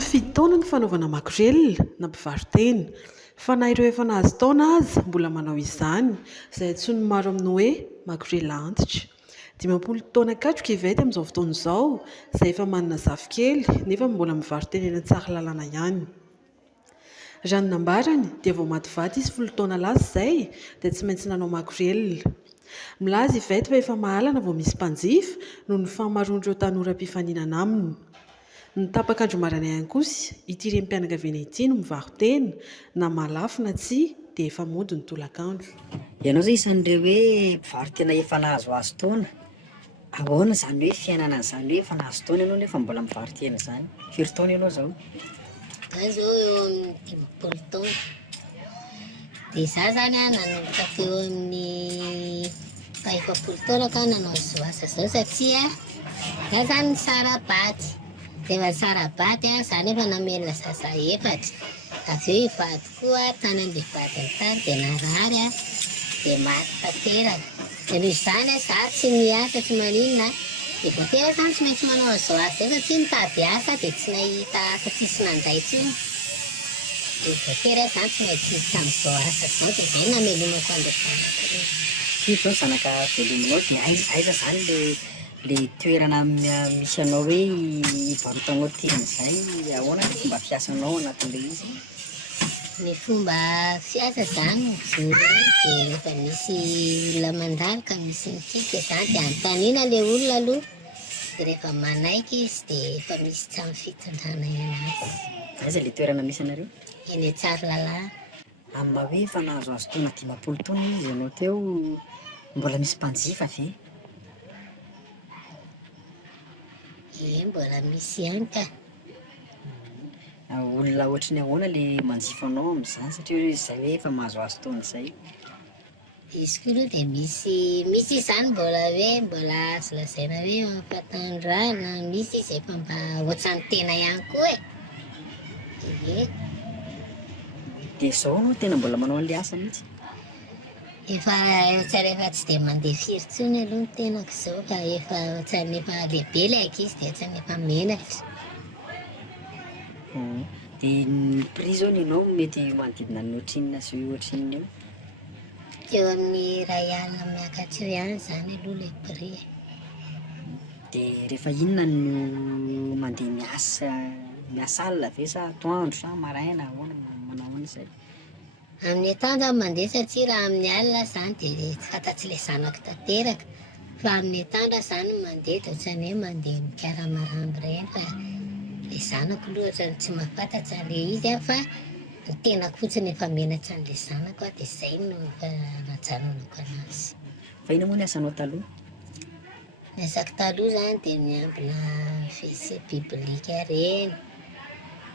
mifidy taona ny fanaovana makorelona na mpivarotena, fa na ireo efa nahazo taona aza mbola manao izany, izay antsoin'ny maro amin'ny hoe makorela antitra. 50 taona katroka ivety amin'izao fotoana izao, izay efa manana zafikely nefa mbola mivarotena eny Tsaralalàna ihany. Raha ny nambarany dia vao mativaty izy 10 taona lasa izay dia tsy maintsy nanao makorelona. Milaza ivety fa efa mahalana vao misy mpanjifa noho ny fahamaroan'ireo tanora-pifaninana aminy. Ny tapakandro marana ihany kosa, ity renim-pianakaviana ity no mivarotena, na malafo na tsia dia efa mody ny tolakandro. Ianao zay isan'ireo hoe mpivarotena efa nahazoazo taona. Ahoana izany hoe fiainana an'izany hoe efa nahazo taona ianao nefa mbola mivarotena izany? Firy taona ianao izao? Za zao eo amin'ny 50 taona. Dia za zany nanomboka teo amin'ny 50 taona ka nanao zao asa zao satria za zany sarabaty. Rehefa sarabaty zany efa namelona zaza efatra. Avy eo ivady koa tany am-bevady ny tany dia narary dia maty tanteraka. Dia noho izany za tsy miasa tsy maninona dia voatera zany tsy maintsy manao zao asa io satria mitady asa dia tsy nahita asa tsisy nanday intsony. Dia voatera zany tsy maintsy hiditra amin'izao asa zao dia izay namelonako andefana. Io zao zanaka velominao dia aiza zany le toerana misy anao hoe hivarotanao teny izay, ahoana ny fomba fiasanao anatin'ilay izy? Ny fomba fiasa zany mijoro dia efa misy olona mandalo ka misy mitika zany dia anontaniana ilay olona aloha dia rehefa manaiky izy dia efa misy trano fitondrana anazy. Aiza le toerana misy anareo? Eny Tsaralalàna. Amin'ny hoe efa nahazoazo taona 50 taona izy ianao teo, mbola misy mpanjifa ve? Mbola misy ihany ka. Olona ohatry ny ahoana le manjifa anao amin'izany satria izay hoe efa mahazoazo taona izay? Izy koa aloha dia misy izany mbola azo lazaina hoe mampatanjahana, misy izy efa mba ohatran'ny tena ihany koa e. Dia izao anao tena mbola manao an'ilay asa mihitsy? Efa tsy dia mandeha firy intsony aloha ny tenako izao fa efa ohatran'ny efa lehibe ilay ankizy dia ohatran'ny efa menatra. Dia ny prix zao ny ianao mety manodidina ny ohatrinona sy ohatrinona eo? Eo amin'ny iray alina miakatra eo ihany zany aloha ilay prix. Dia rehefa inona no mandeha miasa alina ve sa atoandro sa maraina ahoana manao ahoana izay? Amin'ny atoandro aho mandeha satria raha amin'ny alina zany dia fantatsy ilay zanako tanteraka. Fa amin'ny atoandro zany mandeha dia ohatran'ny hoe mandeha mikaramaramby ireny fa ilay zanako aloha ohatran'ny tsy mahafantatra ilay izy fa ny tenako fotsiny efa menatra an'ilay zanako dia izay no najanonako anazy. Fa ina moa ny asanao taloha? Ny asako taloha zany dia miambina WC biblika ireny.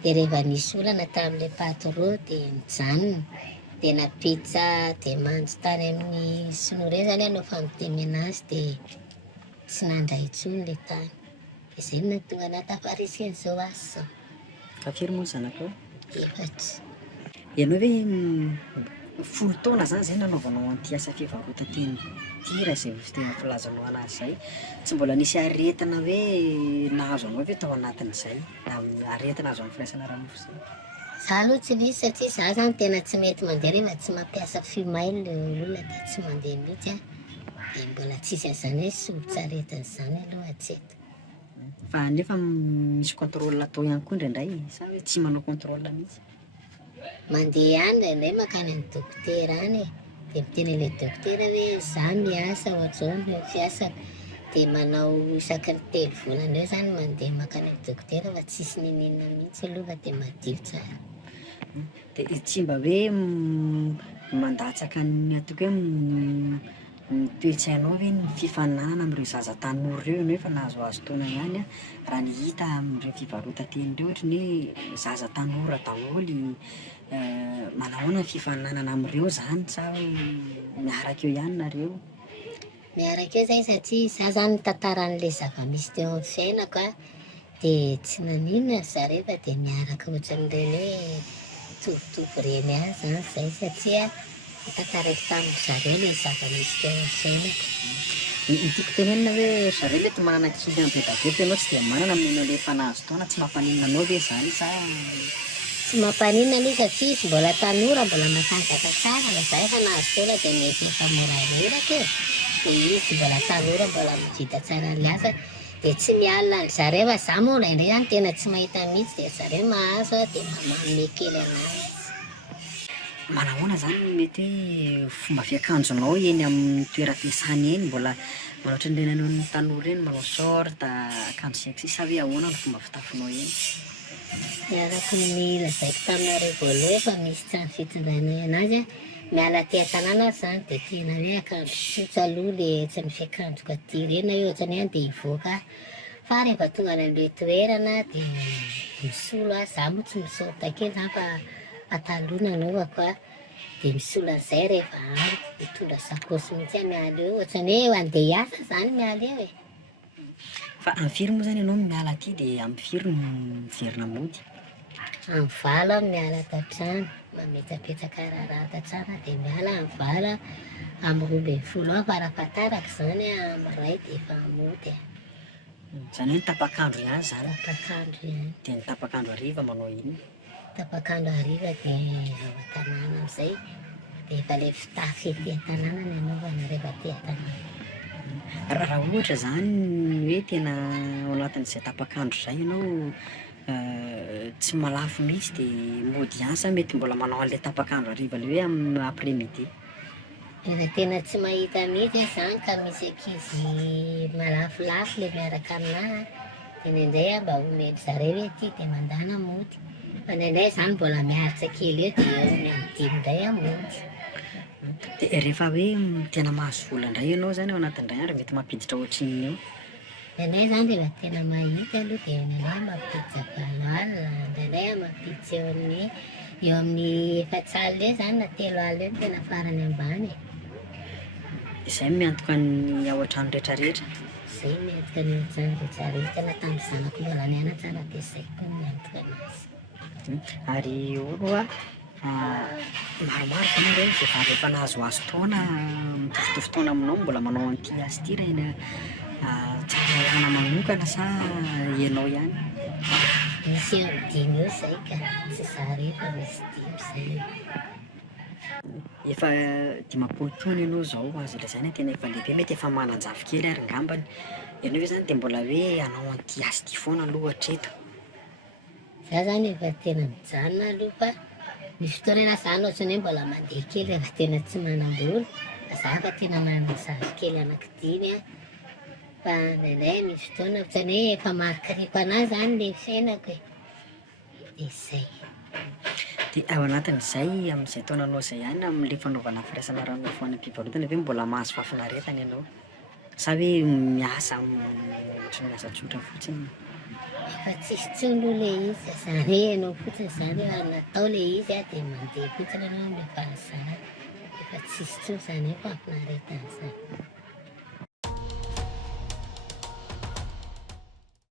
Dia rehefa nisy olana tamin'ilay patron dia mijanona. Dia napitsa dia mandro tany amin'ny sinoa ireny zany hanao famotemana azy dia tsy nandray intsony ilay tany. Dia izay no nahatonga nahatafarisika an'izao asa izao. Fa firy moa ny zanakao? Efatra. Ianao hoe 10 taona zany izay nanaovanao an'ity asa fivarota-teny ity raha izay tena filazanao anazy izay. Tsy mbola nisy aretina hoe nahazo anao ve tao anatin'izay? Aretina azo amin'ny firaisana ramofo izay? Za aloha tsy nisy satria za zany tena tsy mety mandeha rehefa tsy mampiasa fimaily ilay olona dia tsy mandeha mihitsy dia mbola tsisy an'izany hoe solitra aretin'izany aloha hatreto. Fa nefa misy contrôle atao ihany koa indraindray sa hoe tsy manao contrôle mihitsy? Mandeha ihany indraindray makany amin'ny dokotera any dia miteny ilay dokotera hoe za miasa ohatr'izao no fiasako dia manao isaky ny 3 volana eo zany mandeha makany amin'ny dokotera fa tsisy ninina mihitsy aloha fa dia madio tsara. Dia tsy mba hoe mandatsaka ny atoko hoe toe-tsainao hoe ny fifaninanana amin'ireo zaza tanora ireo ianao efa nahazoazo taona ihany raha ny hita amin'ireo fivarota-teny ireo ohatry ny hoe zaza tanora daholo, manahoana ny fifaninanana amin'ireo zany sa hoe miaraka eo ihany nareo? Miaraka eo zay satria za zany tantaran'ilay zava-misy teo amin'ny fiainako dia tsy naninona zareo fa dia miaraka ohatran'ireny hoe mitovitovy ireny ihany zany izay satria Takareky tamin'ny zareo le zava-misy teo am-sainako. Tiako tenenina hoe zareo mety manana kidy be da be fa ianao tsy dia manana amin'iny le efa nahazo taona tsy mampaninona anao ve zany sa Tsy mampaninona aloha satria izy mbola tanora mbola matanjaka tsara la za efa nahazo taona dia mety efa mora reraka e. Dia izy mbola tanora mbola mijita tsara ny asa dia tsy mialina ny zareo fa za moa indraindray zany tena tsy mahita mihitsy dia zareo mahazo dia manome kely anazy. manahoana zany mety hoe fomba fiakanjonao eny amin'ny toeram-piasany eny mbola manoatra ny renanao ny tanora eny manao short akanjo sexy sa hoe ahoana ny fomba fitafinao eny? Miaraka ny lazaiko taminareo voaloha efa misy trano fitondranay anazy a miala aty an-tanàna zany dia tena hoe akanjo tsotra aloha le tsy misy akanjo katy ireny na hoe ohatrany hoe dia hivoaka fa rehefa tonga any amin'ilay toerana dia misolo a za moa tsy misaorita kely zany fa pataloha nanaovako a dia misolo an'izay rehefa andro mitondra sakosy mihitsy a miala eo ohatrany hoe handeha hiasa zany miala eo e. Fa amin'ny firy moa zany ianao miala aty dia amin'ny firy no miverina mody? Amin'ny valo aho miala tan-trano mametrapetsaka raharaha tan-trano dia miala amin'ny valo amin'ny 12 aho farafahataraka zany amin'ny ray dia efa mody a. Zany hoe tapakandro ihany zany Tapakandro ihany. dia ny tapakandro hariva manao iny. Tapakandro hariva dia ao an-tanàna amin'izay dia efa ilay fitafy ety an-tanàna ny anaovana rehefa aty an-tanàna. Raha ohatra zany hoe tena ao anatin'izay tapakandro zay ianao tsy malafo mihitsy dia mody ihany sa mety mbola manao an'ilay tapakandro hariva le hoe amin'ny après-midi? Rehefa tena tsy mahita mihitsy zany ka misy ankizy malafolafo le miaraka aminahy dia indraindray mba omeny zareo hoe aty dia mandana mody. Fa indraindray zany mbola miharitra kely eo dia eo amin'ny dimy indray mody. Dia rehefa hoe tena mahazo vola indray ianao zany ao anatin'indray andro mety mampiditra ohatrin'iny eo? Indraindray zany rehefa tena mahita aloha dia indraindray mampiditra valo alina, indraindray mampiditra eo amin'ny efatra alina eo zany na 3 alina eo no tena farany ambany. Izay miantoka ny ao an-trano rehetrarehetra. Zay miantoka ny ohatrany rehetrarehetra na tamin'ny zanako mbola nianatra raha dia izay koa miantoka anazy. Ary olo maromaro zany ireny vehivavy efa nahazoazo taona mitovitovy taona aminao mbola manao an'ity asa ity raha tsara ihana manokana sa ianao ihany? Misy eo amin'ny 5 eo izay ka tsy za rehefa misy 5 izay. Efa 10 taona ianao zao azo lazaina tena efa lehibe mety efa manan-jafy kely ary ngambany. Ianao hoe zany dia mbola hoe hanao an'ity asa ity foana aloha hatreto. Za zany efa tena mijanona aloha fa misy fotoana zany ohatrany hoe mbola mandeha kely rehefa tena tsy manam-bola. Za fa tena manana zaza kely anankidimy a fa indraindray misy fotoana ohatrany hoe efa mahakiripo anahy zany le fiainako e. Dia izay. Dia ao anatin'izay amin'izay taonanao izay ihany amin'ilay fanaovana firaisana ranonao foana am-pivarotana ve mbola mahazo fahafinaretana ianao? Sa hoe miasa ohatran'ny miasa tsotra fotsiny? Efa tsisy tsolo le izy zany hoe ianao fotsiny zany hoe natao le izy a dia mandeha fotsiny ianao amin'ilay fahazana. Efa tsisy tsolo zany hoe fahafinaretana zany.